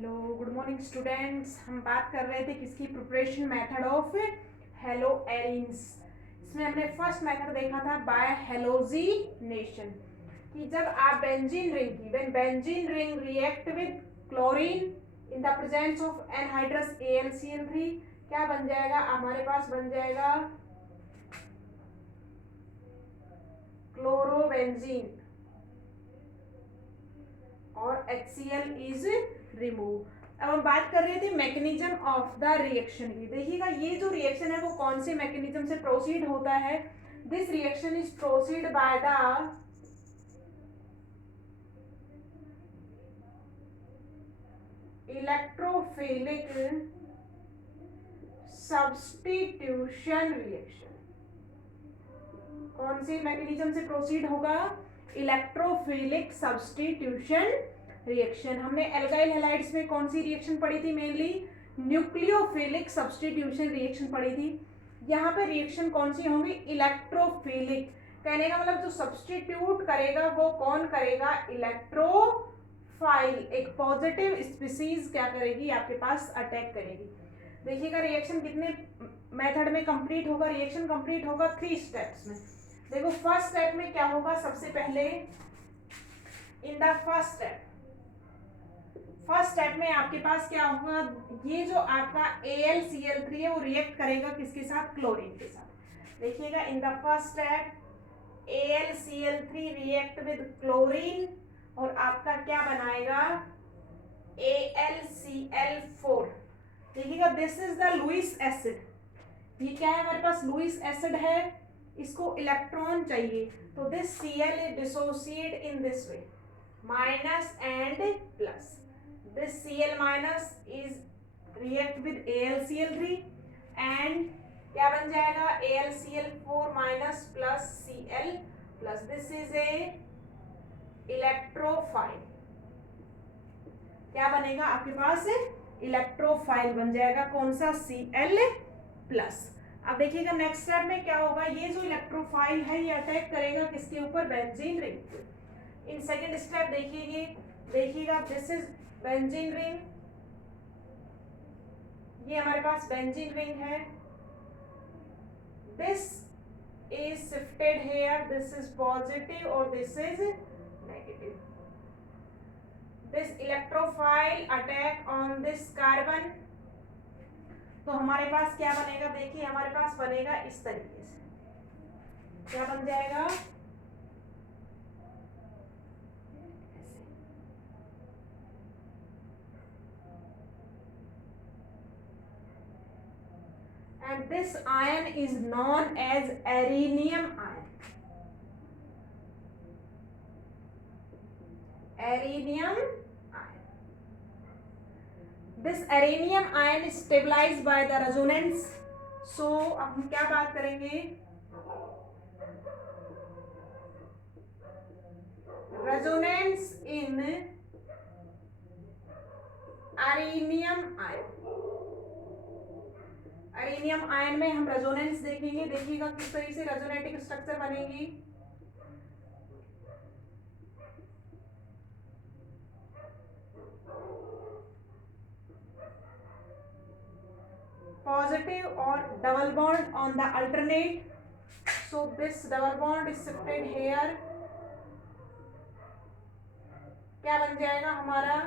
Hello good morning students. हम बात कर रहे थे किसकी, preparation method of hello arenes. इसमें हमने फर्स्ट मेथड देखा था बाय हेलोजिनेशन, कि जब आप बेंजीन रिंग की when benzene ring react with chlorine in the presence of anhydrous AlCl3 क्या बन जाएगा, हमारे पास बन जाएगा क्लोरोबेंजीन और HCl इज रिमूव। अब हम बात कर रहे थे मैकेनिज्म ऑफ द रिएक्शन की। देखिएगा ये जो रिएक्शन है वो कौन से मैकेनिज्म से प्रोसीड होता है। This reaction is proceed by the electrophilic substitution reaction. कौन से मैकेनिज्म से प्रोसीड होगा, इलेक्ट्रोफिलिक सब्स्टिट्यूशन रिएक्शन। हमने एल्काइल हैलाइड्स में कौन सी रिएक्शन पढ़ी थी, मेनली न्यूक्लियोफिलिक सब्स्टिट्यूशन रिएक्शन पढ़ी थी। यहाँ पे रिएक्शन कौन सी होंगी, इलेक्ट्रोफिलिक। कहने का मतलब जो सब्स्टिट्यूट करेगा वो कौन करेगा, इलेक्ट्रोफाइल। एक पॉजिटिव स्पीसीज क्या करेगी, आपके पास अटैक करेगी। देखिएगा रिएक्शन कितने मेथड में कंप्लीट होगा, रिएक्शन कंप्लीट होगा 3 स्टेप्स में। देखो फर्स्ट स्टेप में क्या होगा, सबसे पहले इन द फर्स्ट स्टेप में आपके पास क्या होगा, ये जो आपका AlCl3 है वो रिएक्ट करेगा किसके साथ, क्लोरीन के साथ। देखिएगा in the first step AlCl3 react with chlorine और आपका क्या बनाएगा, AlCl4। देखिएगा this is the Lewis acid. ये क्या है, हमारे पास लुईस एसिड है, इसको इलेक्ट्रॉन चाहिए, तो this Cl is dissociate in this way, minus and plus. This Cl minus is react with AlCl3 and क्या बन जाएगा, AlCl4 minus plus Cl plus. This is a electrophile. क्या बनेगा आपके पास, इलेक्ट्रोफाइल बन जाएगा, कौन सा, Cl प्लस। अब देखिएगा नेक्स्ट स्टेप में क्या होगा, ये जो इलेक्ट्रोफाइल है ये अटैक करेगा किसके ऊपर, benzene ring. In second step देखिएगा दिस इज बेंजीन रिंग, ये हमारे पास बेंजीन रिंग है, this is shifted here, this is positive और this is negative. This electrophile attack on this carbon, तो हमारे पास क्या बनेगा, देखिए हमारे पास बनेगा इस तरीके से, क्या बन जाएगा, and this ion is known as arenium ion. Arenium ion. This arenium ion is stabilized by the resonance. So अब हम क्या बात करेंगे, resonance in arenium ion. Arenium ion में हम रेजोनेंस देखेंगे। देखिएगा किस तरीके से रेजोनेटिक स्ट्रक्चर बनेगी। पॉजिटिव और double bond on the alternate, so this double bond is shifted here. क्या बन जाएगा हमारा,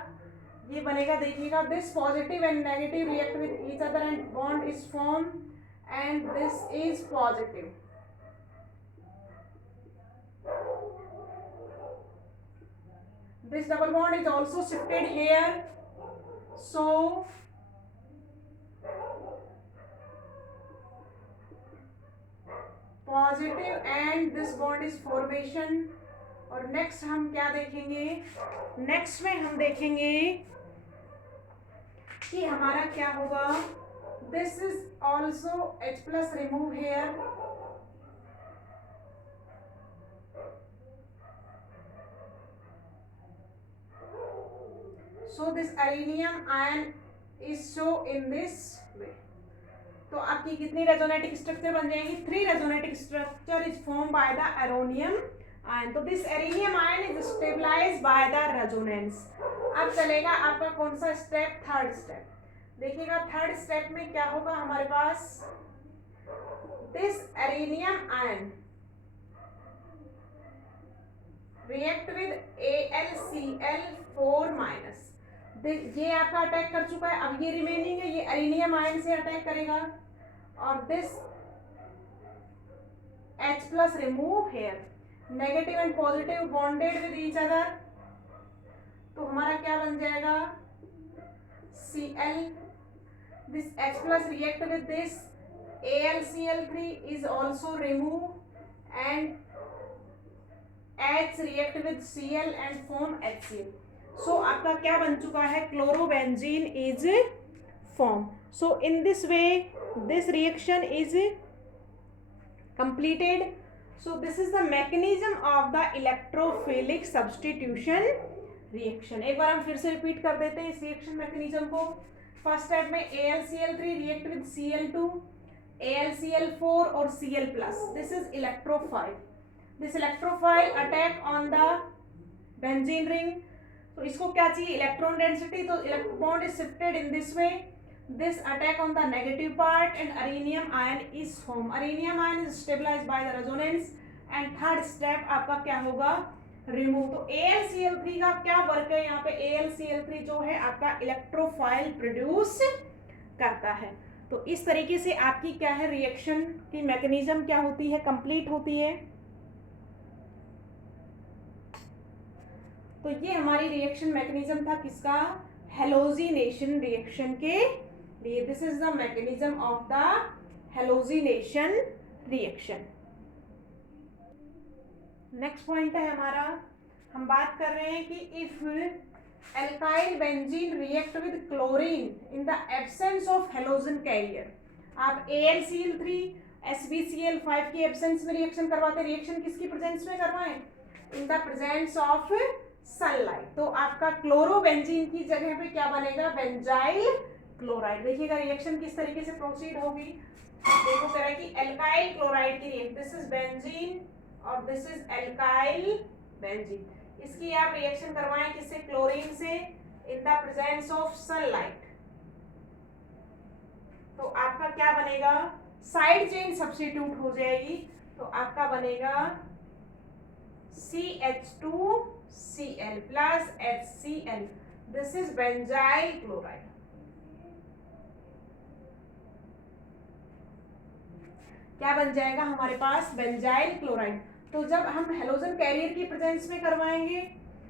ये बनेगा, देखिएगा this positive and negative react with each other and bond is form and this is positive. This double bond is also shifted here, so positive and this bond is formation। और next हम क्या देखेंगे, next में हम देखेंगे कि हमारा क्या होगा, this is also H plus remove here, so this arenium ion is show in this way। तो आपकी कितनी रेजोनेटिक स्ट्रक्चर बन जाएगी, 3 resonating structure is form by the arenium ion. तो this arenium ion is stabilised by the resonance. अब चलेगा आपका कौन सा स्टेप, थर्ड स्टेप। देखिएगा थर्ड स्टेप में क्या होगा हमारे पास, this arenium ion react with AlCl4 minus. ये आपका अटैक कर चुका है, अब ये रिमेनिंग है, ये एरिनियम आयन से अटैक करेगा और this H plus remove here, negative and positive bonded with each other. तो हमारा क्या बन जाएगा, Cl, this H plus react with this AlCl3 is also remove and H react with Cl and form HCl. So आपका क्या बन चुका है, chlorobenzene is formed. So in this way this reaction is completed. So this is the mechanism of the electrophilic substitution reaction. एक बार हम फिर से repeat कर देते हैं इस रिएक्शन मैकेनिज्म को। फर्स्ट स्टेप में AlCl3 react with Cl2, AlCl4 और Cl plus. This is electrophile. This electrophile attack on the benzene ring. तो इसको क्या चाहिए, इलेक्ट्रॉन डेंसिटी। तो bond is shifted in this way, this attack on the negative part and areninium ion is formed. Areninium ion is stabilized by the resonance and third step आपका क्या होगा, remove. तो AlCl3 का क्या work है यहाँ पे, AlCl3 जो है आपका इलेक्ट्रोफाइल प्रोड्यूस करता है। तो इस तरीके से आपकी क्या है, रिएक्शन की मैकेनिज्म क्या होती है, कंप्लीट होती है। तो ये हमारी रिएक्शन मैकेनिज्म था किसका, हेलोजिनेशन रिएक्शन के लिए। This is the mechanism of the halogenation reaction. Next point है हमारा, हम बात कर रहे हैं कि if alkyl benzene react with chlorine in the absence of halogen carrier. आप AlCl3 SbCl5 की एब्सेंस में रिएक्शन करवाते हैं, रिएक्शन किसकी प्रेजेंस में करवाएं, in the presence of sunlight. तो आपका क्लोरोबेंजीन की जगह पे क्या बनेगा, बेंजाइल क्लोराइड। देखिएगा रिएक्शन किस तरीके से प्रोसीड होगी। देखो कह रहा है कि एल्काइल क्लोराइड की रिएक्शन, दिस इज बेंजीन और दिस इज एल्काइल बेंजीन। इसकी आप रिएक्शन करवाएं किससे, क्लोरीन से, in the presence of sunlight. तो आपका क्या बनेगा, साइड चेन सब्स्टिट्यूट हो जाएगी। तो आपका बनेगा CH2Cl plus HCl. This is benzyl chloride. क्या बन जाएगा हमारे पास, बेंजाइल क्लोराइड। तो जब हम हेलोजन कैरियर की प्रेजेंस में करवाएंगे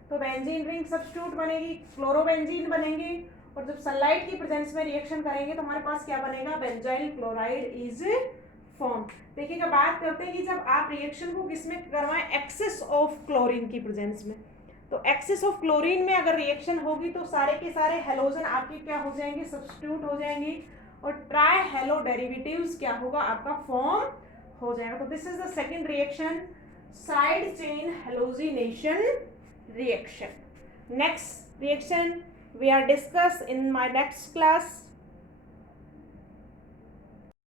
तो बेंजीन रिंग सब्स्टिट्यूट बनेगी, क्लोरोबेंजीन बनेंगे, और जब सनलाइट की प्रेजेंस में रिएक्शन करेंगे तो हमारे पास क्या बनेगा, बेंजाइल क्लोराइड इज फॉर्म। देखिएगा बात करते हैं कि जब आप रिएक्शन को किसमें करवाएं, एक्सेस ऑफ क्लोरीन की प्रेजेंस में। तो एक्सेस ऑफ क्लोरीन में अगर रिएक्शन होगी तो सारे के सारे हेलोजन आपके क्या हो जाएंगे, सब्स्टिट्यूट हो जाएंगे, और ट्राई हेलो डेरिवेटिव्स क्या होगा, आपका फॉर्म हो जाएगा। तो this is the second reaction, side chain halogenation reaction. Next reaction we are discuss in my next class.